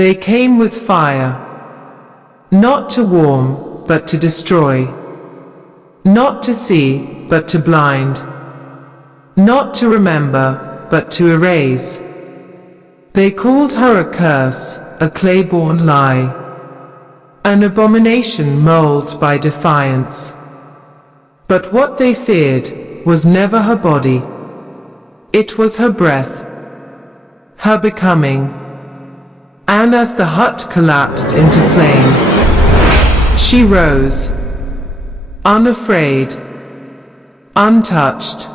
They came with fire, not to warm, but to destroy, not to see, but to blind, not to remember, but to erase. They called her a curse, a clay-born lie, an abomination molded by defiance. But what they feared was never her body. It was her breath, her becoming. And as the hut collapsed into flame, she rose, unafraid, untouched,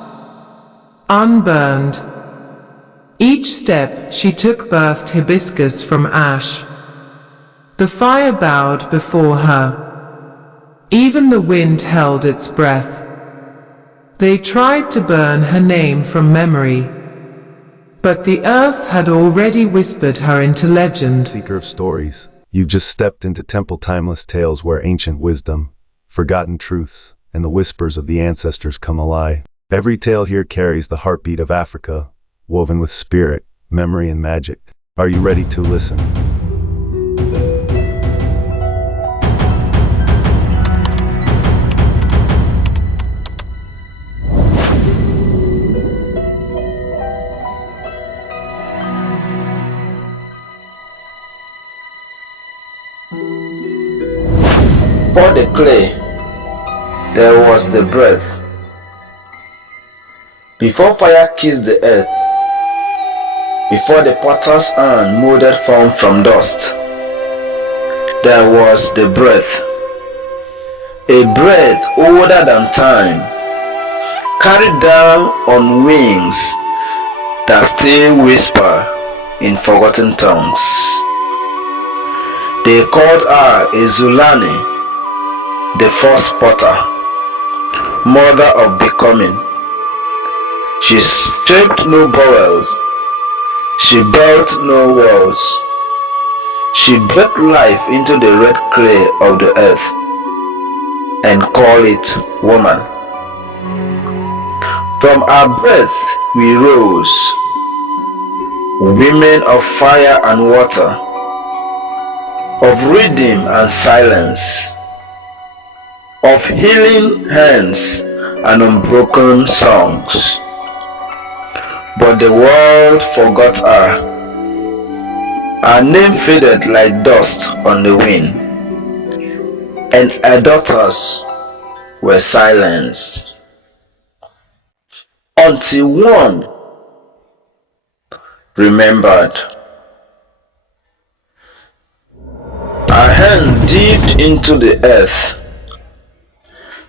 unburned. Each step she took birthed Hibiscus from ash. The fire bowed before her. Even the wind held its breath. They tried to burn her name from memory, but the earth had already whispered her into legend. Seeker of stories, you've just stepped into temple timeless tales where ancient wisdom, forgotten truths, and the whispers of the ancestors come alive. Every tale here carries the heartbeat of Africa, woven with spirit, memory, and magic. Are you ready to listen? Before the clay, there was the breath. Before fire kissed the earth, before the potter's hand molded form from dust, there was the breath. A breath older than time, carried down on wings that still whisper in forgotten tongues. They called her a Zulani, the first potter, mother of becoming. She shaped no bowels, she built no walls. She breathed life into the red clay of the earth and called it woman. From our breath we rose, women of fire and water, of rhythm and silence, of healing hands and unbroken songs. But the world forgot her. Her name faded like dust on the wind, and her daughters were silenced. Until one remembered. Her hand dipped into the earth,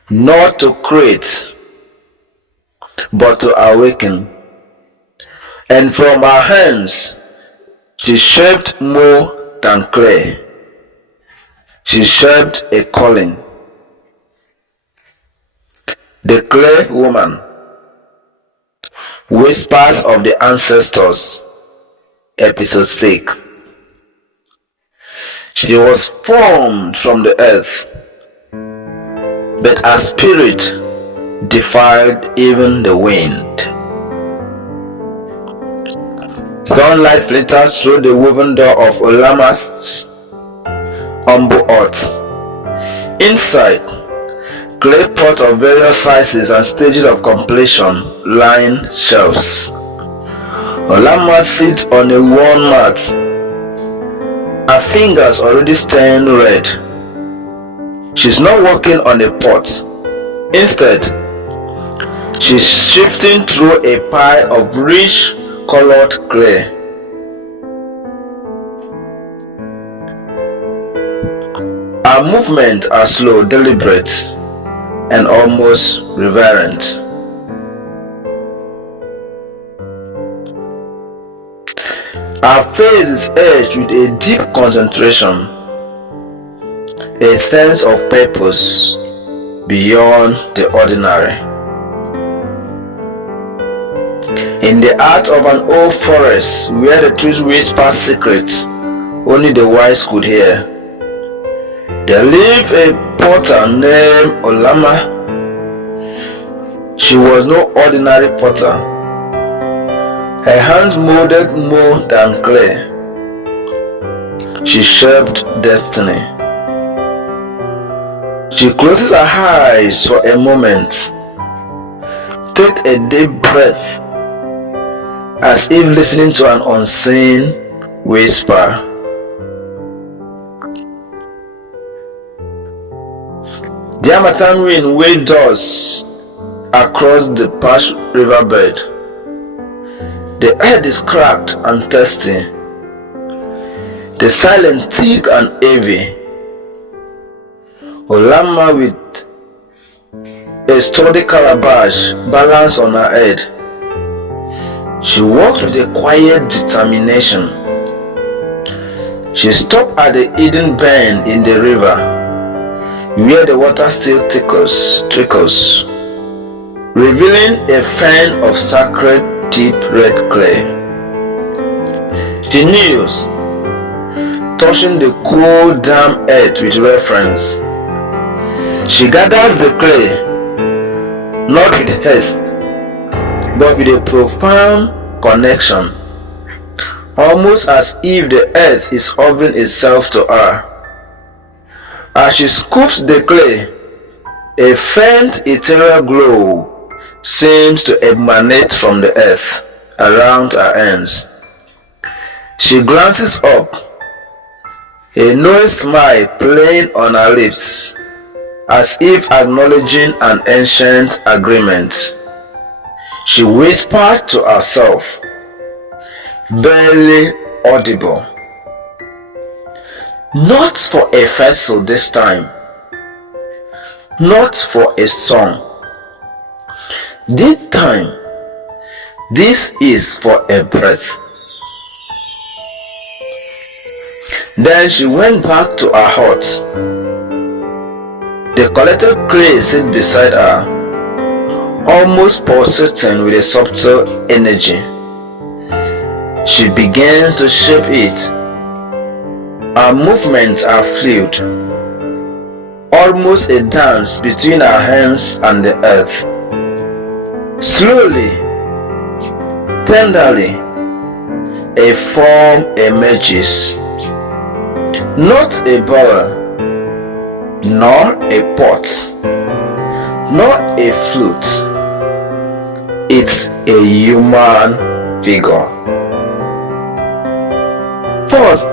not to create, but to awaken. And from her hands, she shaped more than clay. She shaped a calling. The clay woman, Whispers of the Ancestors, Episode 6. She was formed from the earth, but her spirit defied even the wind. Sunlight filters through the woven door of Olamma's humble hut. Inside, clay pots of various sizes and stages of completion line shelves. Olamma sits on a worn mat, her fingers already stained red. She's not working on a pot. Instead, she's shifting through a pile of rich colored clay. Her movements are slow, deliberate, and almost reverent. Her face is edged with a deep concentration, a sense of purpose beyond the ordinary. In the heart of an old forest where the trees whisper secrets only the wise could hear, there lived a potter named Olamma. She was no ordinary potter. Her hands molded more than clay. She shaped destiny. She closes her eyes for a moment. Take a deep breath, as if listening to an unseen whisper. The Harmattan wind waves across the parched riverbed. The earth is cracked and thirsty. The silence thick and heavy. Olamma with a sturdy calabash balanced on her head. She walked with a quiet determination. She stopped at the hidden bend in the river, where the water still trickles, revealing a fan of sacred deep red clay. She kneels, touching the cool damp earth with reverence. She gathers the clay, not with haste, but with a profound connection, almost as if the earth is offering itself to her. As she scoops the clay, a faint ethereal glow seems to emanate from the earth around her hands. She glances up, a knowing smile playing on her lips, as if acknowledging an ancient agreement. She whispered to herself, barely audible, "Not for a vessel this time, not for a song. This time, this is for a breath." Then she went back to her hut. The collected clay sat beside her, almost pulsating with a subtle energy. She begins to shape it. Her movements are fluid, almost a dance between her hands and the earth. Slowly, tenderly, a form emerges. Not a bowl, nor a pot, nor a flute. It's a human figure. First,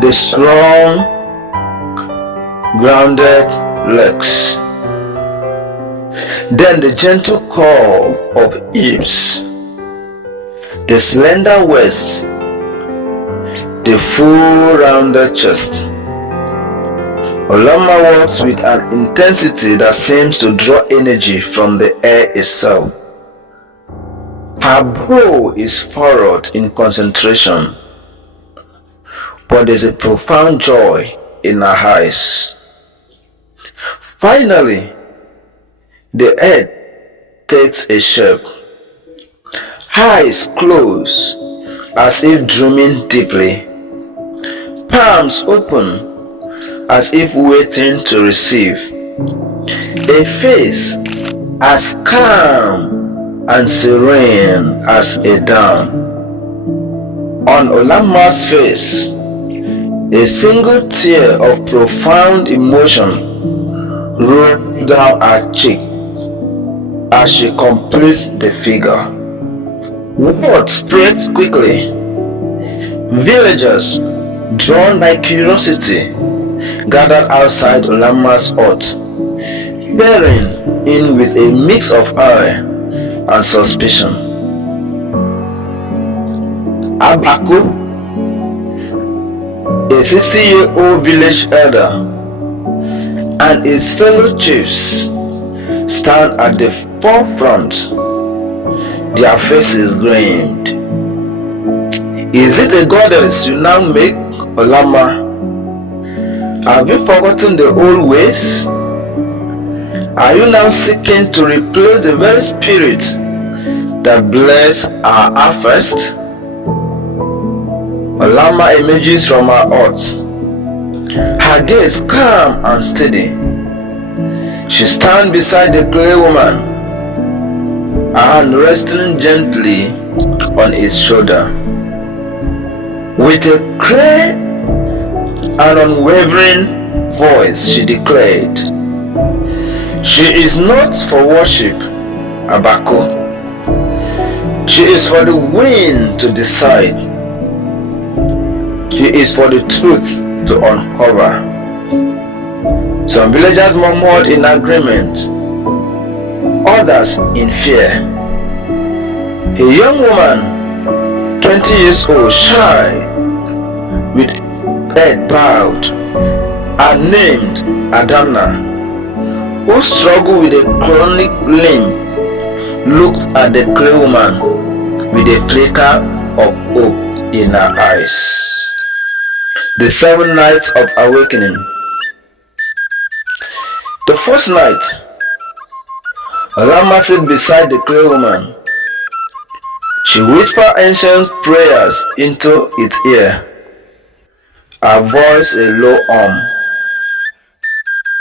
the strong, grounded legs. Then the gentle curve of hips. The slender waist. The full rounded chest. Olamma walks with an intensity that seems to draw energy from the air itself. Her brow is furrowed in concentration, but there's a profound joy in her eyes. Finally, the head takes a shape. Eyes closed, as if dreaming deeply. Palms open, as if waiting to receive. A face as calm and serene as a dawn. On Olamma's face, a single tear of profound emotion rolls down her cheek as she completes the figure. Words spread quickly. Villagers, drawn by curiosity, gathered outside Olamma's hut, peering in with a mix of awe and suspicion. Abaku, a 60-year-old village elder, and his fellow chiefs stand at the forefront, their faces grimed. Is it a goddess you now make, Olamma? Have you forgotten the old ways? Are you now seeking to replace the very spirit that blessed our harvest? Olamma emerges from her hut, her gaze calm and steady. She stands beside the clay woman, her hand resting gently on his shoulder. With a an unwavering voice she declared, "She is not for worship, Abaku. She is for the wind to decide. She is for the truth to uncover." Some villagers murmured in agreement, others in fear. A young woman, 20 years old, shy, with head bowed, and named Adana, who struggled with a chronic limp, looked at the clay woman with a flicker of hope in her eyes. The 7 nights of awakening. The first night, Olamma sat beside the clay woman. She whispered ancient prayers into its ear, her voice a low hum.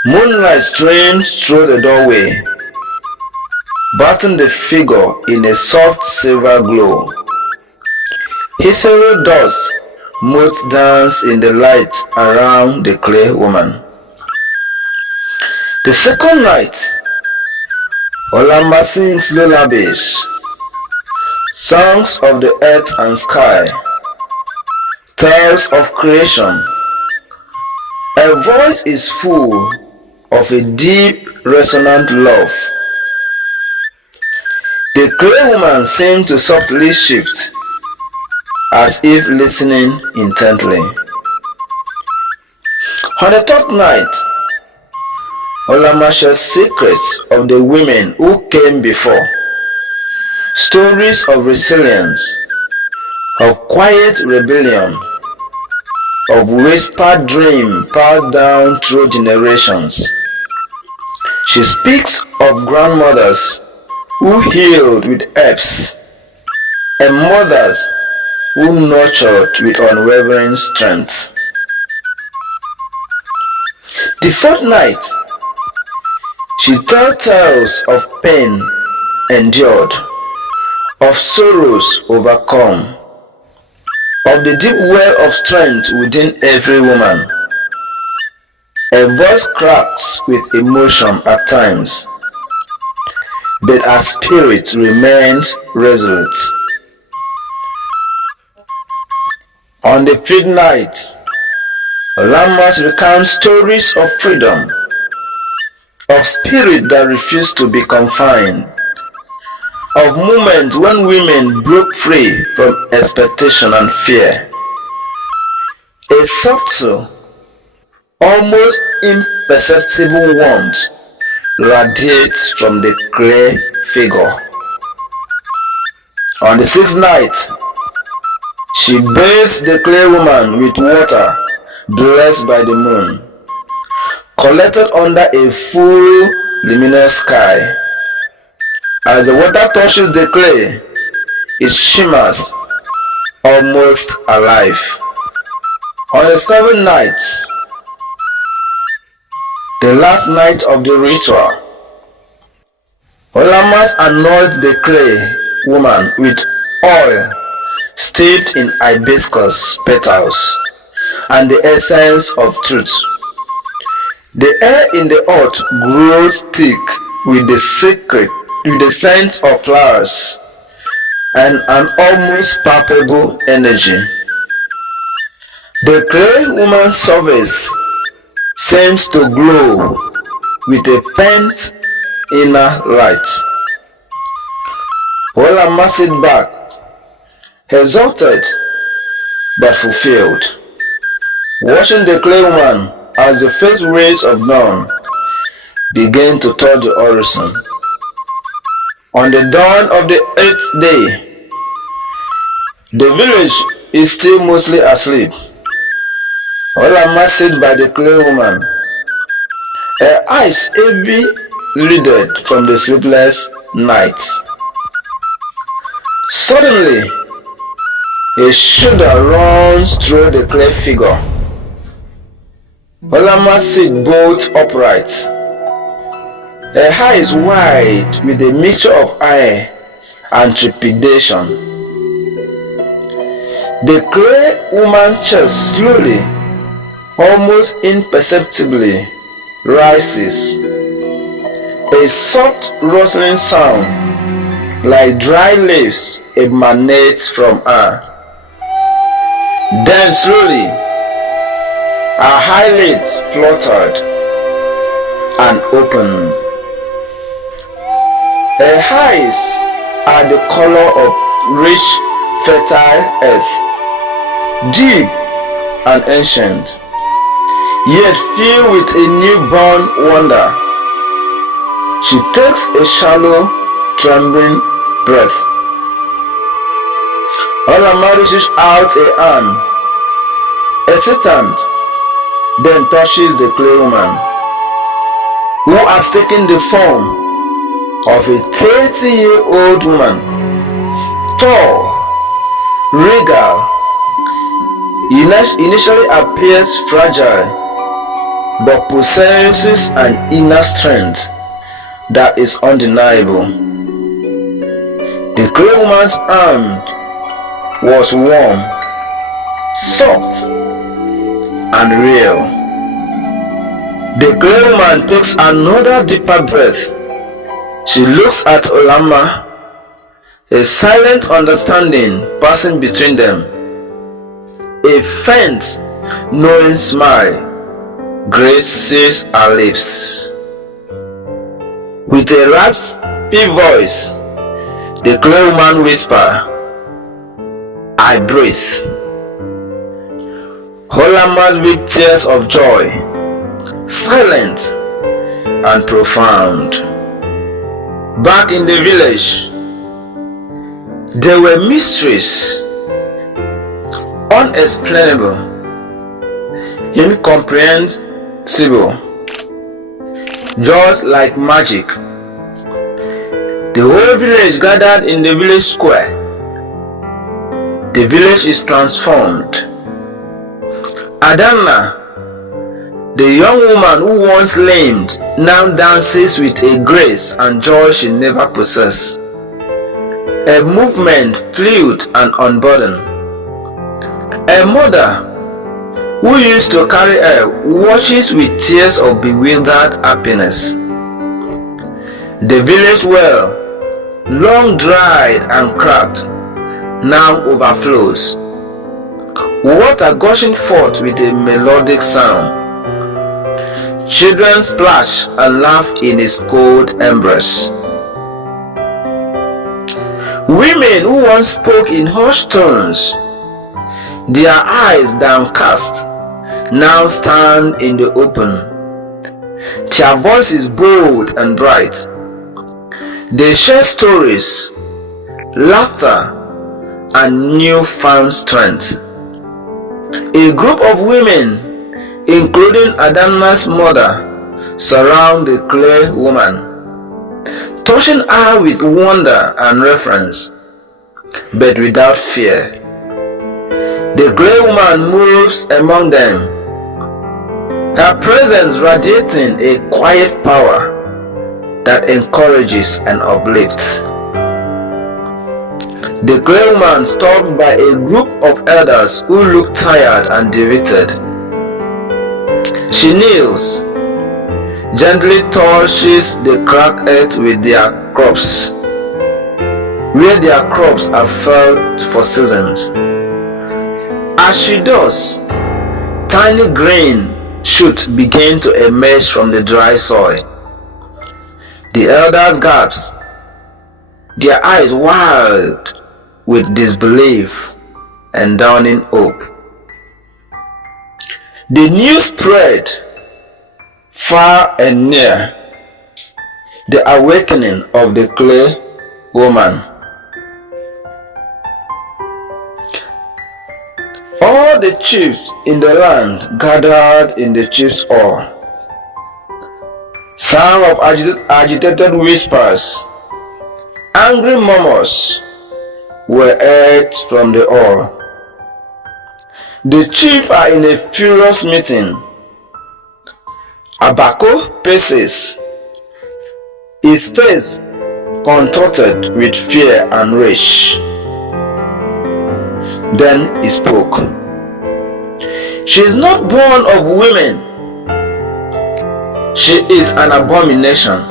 Moonlight streamed through the doorway, bathing the figure in a soft silver glow. Ethereal dust motes danced in the light around the clay woman. The second night, Olamma sings lullabies, songs of the earth and sky, tales of creation. Her voice is full of a deep, resonant love. The clay woman seemed to softly shift, as if listening intently. On the third night, Olamma shared secrets of the women who came before, stories of resilience, of quiet rebellion, of whispered dream passed down through generations. She speaks of grandmothers who healed with herbs, and mothers who nurtured with unwavering strength. The fourth night, she told tales of pain endured, of sorrows overcome, of the deep well of strength within every woman. Her voice cracks with emotion at times, but her spirit remains resolute. On the fifth night, Olamma recounts stories of freedom, of spirit that refused to be confined, of moments when women broke free from expectation and fear. A subtle, almost imperceptible warmth radiates from the clay figure. On the sixth night, she bathed the clay woman with water blessed by the moon, collected under a full luminous sky. As the water touches the clay, it shimmers, almost alive. On the seventh night, the last night of the ritual, Olamma anointed the clay woman with oil steeped in hibiscus petals and the essence of truth. The air in the earth grows thick with the scent of flowers and an almost palpable energy. The clay woman's surface seems to glow with a faint inner light. Olamma sat back, exalted but fulfilled, watching the clay woman as the first rays of dawn began to touch the horizon. On the dawn of the 8th day, the village is still mostly asleep. Olamma sat by the clay woman, her eyes heavy lidded from the sleepless nights. Suddenly, a shudder runs through the clay figure. Olamma sat bolt upright, her eyes wide with a mixture of ire and trepidation. The clay woman's chest slowly almost imperceptibly, rises. A soft rustling sound, like dry leaves, emanates from her. Then slowly, her eyelids fluttered and opened. Her eyes are the color of rich, fertile earth, deep and ancient, yet filled with a newborn wonder. She takes a shallow, trembling breath. Olamma reaches out a hand, hesitant, then touches the clay woman, who has taken the form of a 30-year-old woman, tall, regal, initially appears fragile, but possesses an inner strength that is undeniable. The clay woman's arm was warm, soft, and real. The clay woman takes another deeper breath. She looks at Olamma, a silent understanding passing between them. A faint, knowing smile graces her lips. With a raspy voice, the clay woman whispers, "I breathe." Olamma wept tears of joy, silent and profound. Back in the village, there were mysteries, unexplainable, incomprehensible, just like magic. The whole village gathered in the village square. The village is transformed. Adana, the young woman who once lamed, now dances with a grace and joy she never possessed. Her movement fluid and unburdened. Her mother, who used to carry her, watches with tears of bewildered happiness. The village well, long dried and cracked, now overflows, water gushing forth with a melodic sound. Children splash and laugh in its cold embrace. Women who once spoke in hushed tones, their eyes downcast, now stand in the open. Their voices bold and bright. They share stories, laughter, and newfound strength. A group of women, including Adana's mother, surround the clay woman, touching her with wonder and reverence, but without fear. The clay woman moves among them, her presence radiating a quiet power that encourages and uplifts. The clay woman stopped by a group of elders who look tired and defeated. She kneels, gently touches the cracked earth with their crops, where their crops have failed for seasons. As she does, tiny green shoots begin to emerge from the dry soil. The elders gasp, their eyes wild with disbelief and dawning hope. The news spread far and near, the awakening of the clay woman. All the chiefs in the land gathered in the chief's hall. Sound of agitated whispers, angry murmurs were heard from the hall. The chiefs are in a furious meeting. Abako paces, his face contorted with fear and rage. Then he spoke. She is not born of women. She is an abomination.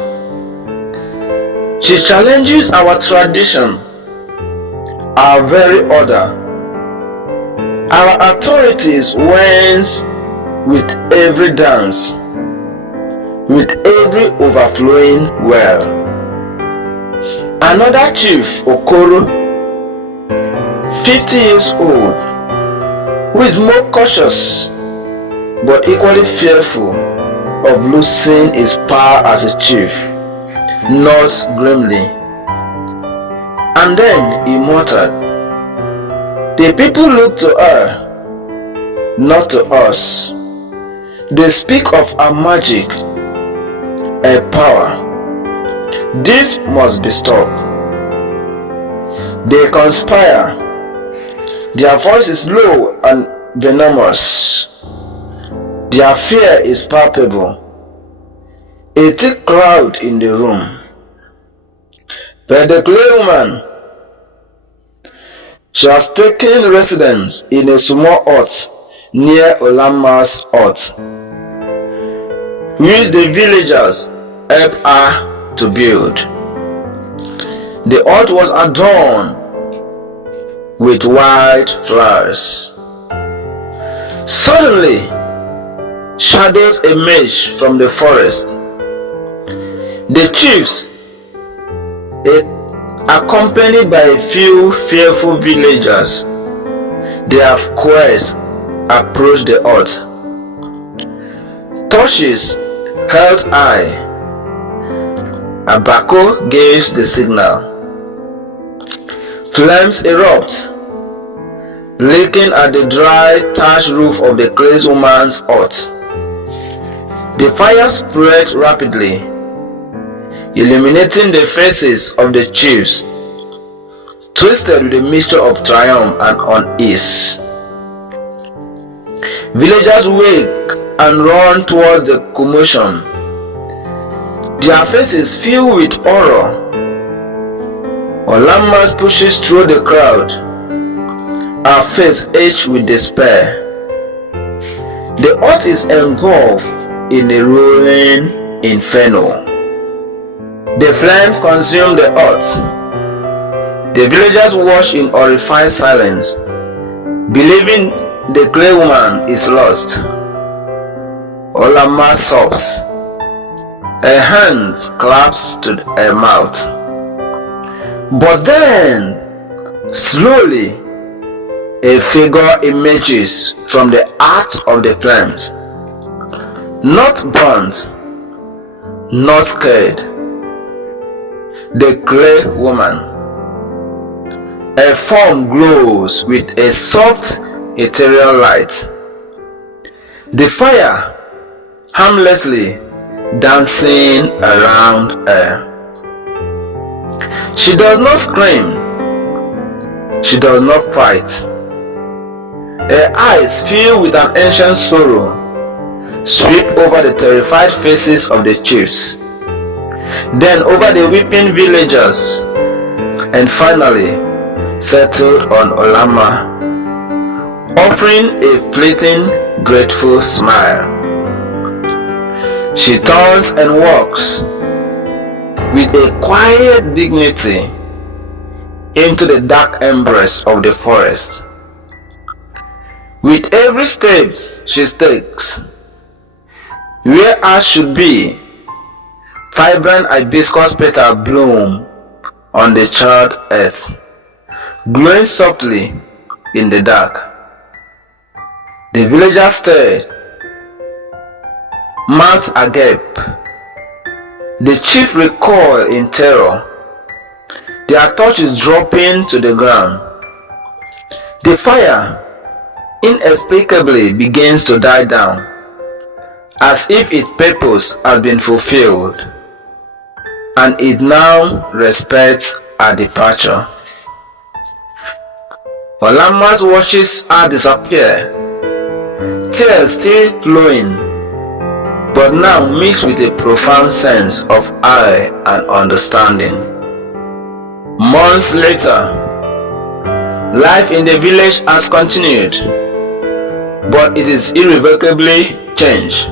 She challenges our tradition, our very order. Our authorities wanes with every dance, with every overflowing well. Another chief, Okoro, 50 years old, who is more cautious but equally fearful of losing his power as a chief, nods grimly, and then he muttered, "The people look to her, not to us. They speak of a magic, a power. This must be stopped." They conspire. Their voice is low and venomous. Their fear is palpable. A thick crowd in the room. But the clay woman, she has taken residence in a small hut near Olamma's hut, which the villagers helped her to build. The hut was adorned with white flowers. Suddenly, shadows emerged from the forest. The chiefs, accompanied by a few fearful villagers, they have quest approached the hut. Torches held high. Abako gives the signal. Flames erupt, licking at the dry, thatched roof of the clay woman's hut. The fire spread rapidly, illuminating the faces of the chiefs, twisted with a mixture of triumph and unease. Villagers wake and run towards the commotion, their faces filled with horror. Olamma pushes through the crowd, her face etched with despair. The hut is engulfed in a rolling inferno. The flames consume the hut. The villagers watch in horrified silence, believing the clay woman is lost. Olamma sobs. Her hands clasp to her mouth. But then, slowly, a figure emerges from the heart of the flames. Not burnt, not scared. The clay woman. Her form glows with a soft, ethereal light. The fire harmlessly dancing around her. She does not scream. She does not fight. Her eyes, filled with an ancient sorrow, sweep over the terrified faces of the chiefs, then over the weeping villagers, and finally settled on Olamma, offering a fleeting, grateful smile. She turns and walks with a quiet dignity into the dark embrace of the forest. With every step she takes, where earth should be, vibrant hibiscus petals bloom on the charred earth, glowing softly in the dark. The villagers stared, mouths agape. The chief recoiled in terror, their torches dropping to the ground. The fire inexplicably begins to die down, as if its purpose has been fulfilled, and it now respects our departure. Olamma watches her disappear, tears still flowing, but now mixed with a profound sense of awe and understanding. Months later, life in the village has continued. but it is irrevocably changed.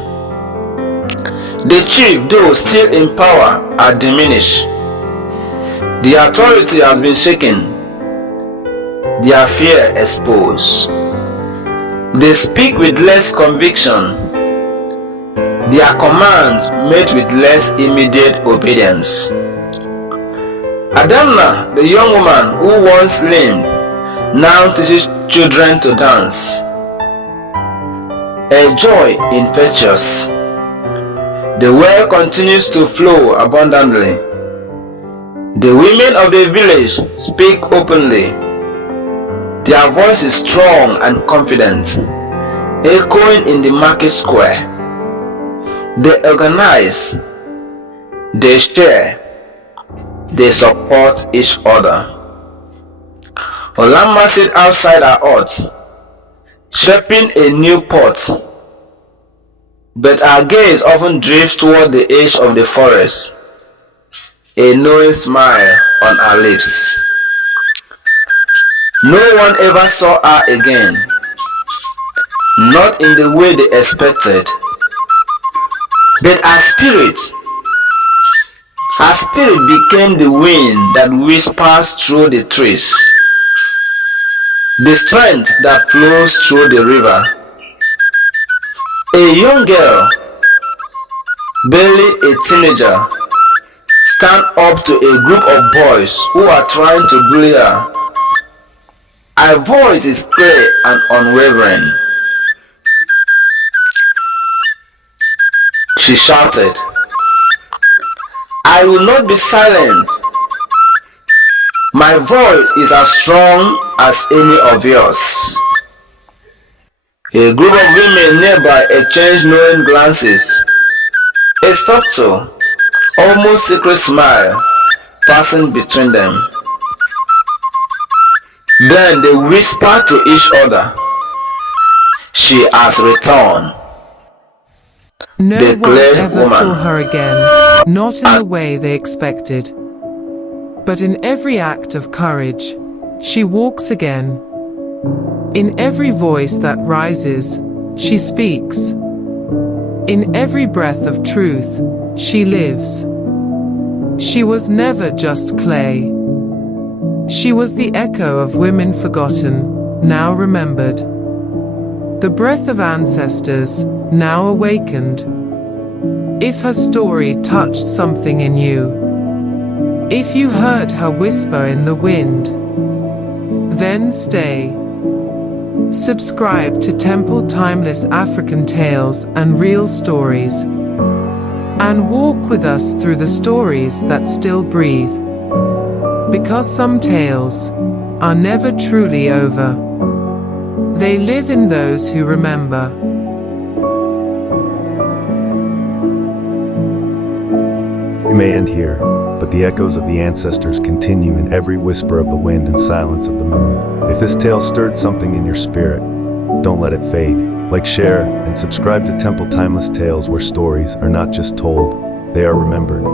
The chief, though still in power, are diminished. The authority has been shaken, their fear exposed. They speak with less conviction, their commands met with less immediate obedience. Adamna, the young woman who once limped, now teaches children to dance. A joy impetuous. The well continues to flow abundantly. The women of the village speak openly. Their voice is strong and confident, echoing in the market square. They organize, they share, they support each other. Olamma sits outside her hut, shaping a new pot, but her gaze often drifts toward the edge of the forest, a knowing smile on her lips. No one ever saw her again, not in the way they expected, but her spirit became the wind that whispers through the trees, the strength that flows through the river. A young girl, barely a teenager, stands up to a group of boys who are trying to bully her. Her voice is clear and unwavering. She shouted, "I will not be silent. My voice is as strong as any of yours." A group of women nearby exchange knowing glances. A subtle, almost secret smile passing between them. Then they whisper to each other, "She has returned." No The one clear ever saw woman. her again, not in the way they expected. But in every act of courage, she walks again. In every voice that rises, she speaks. In every breath of truth, she lives. She was never just clay. She was the echo of women forgotten, now remembered. The breath of ancestors, now awakened. If her story touched something in you, if you heard her whisper in the wind, then stay. Subscribe to Temple Timeless African Tales and Real Stories, and walk with us through the stories that still breathe. Because some tales are never truly over. They live in those who remember. We may end here, but the echoes of the ancestors continue in every whisper of the wind and silence of the moon. If this tale stirred something in your spirit, don't let it fade. Like, share, and subscribe to Temple Timeless Tales, where stories are not just told, they are remembered.